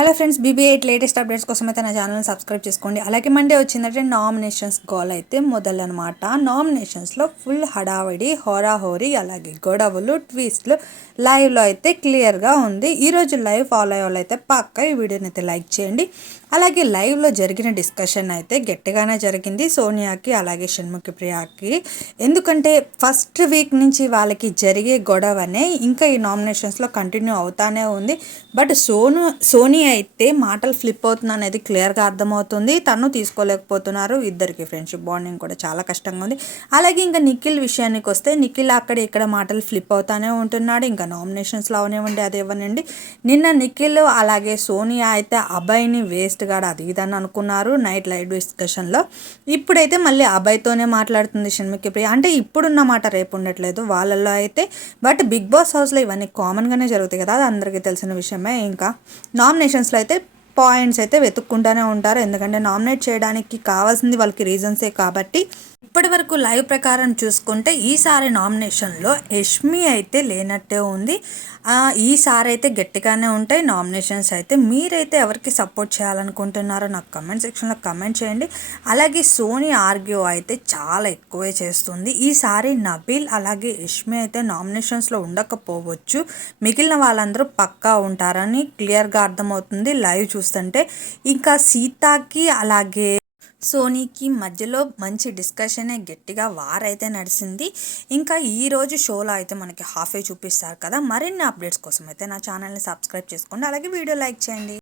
Hello friends BB eight latest updates కోసం అయితే నా ఛానల్ని సబ్స్క్రైబ్ చేసుకోండి. అలాగే మండే వచ్చిందంటే నామినేషన్స్ గోల్ అయితే మొదలనమాట. నామినేషన్స్లో ఫుల్ హడావడి హోరాహోరీ అలాగే గొడవలు ట్విస్ట్లు లైవ్లో అయితే క్లియర్గా ఉంది. ఈరోజు లైవ్ ఫాలో అయ్యే వాళ్ళు అయితే పక్క ఈ వీడియోని అయితే లైక్ చేయండి. అలాగే లైవ్లో జరిగిన డిస్కషన్ అయితే గట్టిగానే జరిగింది సోనియాకి అలాగే షణ్ముఖి ప్రియాకి. ఎందుకంటే ఫస్ట్ వీక్ నుంచి వాళ్ళకి జరిగే గొడవనే ఇంకా ఈ నామినేషన్స్లో కంటిన్యూ అవుతానే ఉంది. బట్ సోను సోనియా అయితే మాటలు ఫ్లిప్ అవుతుంది అనేది క్లియర్గా అర్థమవుతుంది. తను తీసుకోలేకపోతున్నారు. ఇద్దరికి ఫ్రెండ్షిప్ బాండింగ్ కూడా చాలా కష్టంగా ఉంది. అలాగే ఇంకా నిఖిల్ విషయానికి వస్తే నిఖిల్ అక్కడ ఇక్కడ మాటలు ఫ్లిప్ అవుతానే ఉంటున్నాడు. ఇంకా నామినేషన్స్లో అవనివ్వండి అది ఇవ్వనండి. నిన్న నిఖిల్ అలాగే సోనియా అయితే అబ్బాయిని వేస్ట్ గాడు అది ఇదని అనుకున్నారు నైట్ లైవ్ డిస్కషన్లో ఇప్పుడైతే మళ్ళీ అబ్బాయితోనే మాట్లాడుతుంది షణ్మికి ప్రియ. అంటే ఇప్పుడున్న మాట రేపు ఉండట్లేదు వాళ్ళల్లో అయితే. బట్ బిగ్ బాస్ హౌస్లో ఇవన్నీ కామన్గానే జరుగుతాయి కదా. అది అందరికీ తెలిసిన విషయమే. ఇంకా నామినేషన్ నామినేషన్స్లో అయితే పాయింట్స్ అయితే వెతుక్కుంటూనే ఉంటారు. ఎందుకంటే నామినేట్ చేయడానికి కావాల్సింది వాళ్ళకి రీజన్సే కాబట్టి ఇప్పటి వరకు లైవ్ ప్రకారం చూసుకుంటే ఈసారి నామినేషన్లో యష్మి అయితే లేనట్టే ఉంది. ఈసారి అయితే గట్టిగానే ఉంటాయి. నామినేషన్స్ అయితే మీరైతే ఎవరికి సపోర్ట్ చేయాలనుకుంటున్నారో నాకు కమెంట్ సెక్షన్లో కమెంట్ చేయండి. అలాగే సోనీ ఆర్గ్యూ అయితే చాలా ఎక్కువే చేస్తుంది. ఈసారి నబీల్ అలాగే యష్మి అయితే నామినేషన్స్లో ఉండకపోవచ్చు. మిగిలిన వాళ్ళందరూ పక్కా ఉంటారని క్లియర్గా అర్థమవుతుంది. లైవ్ చూస్తుంటే ఇంకా సీతాకి అలాగే సోనీకి మధ్యలో మంచి డిస్కషనే గట్టిగా వారైతే నడిచింది ఇంకా ఈరోజు షోలో అయితే మనకి హాఫే చూపిస్తారు కదా. మరిన్ని అప్డేట్స్ కోసం అయితే నా ఛానల్ని సబ్స్క్రైబ్ చేసుకోండి. అలాగే వీడియో లైక్ చేయండి.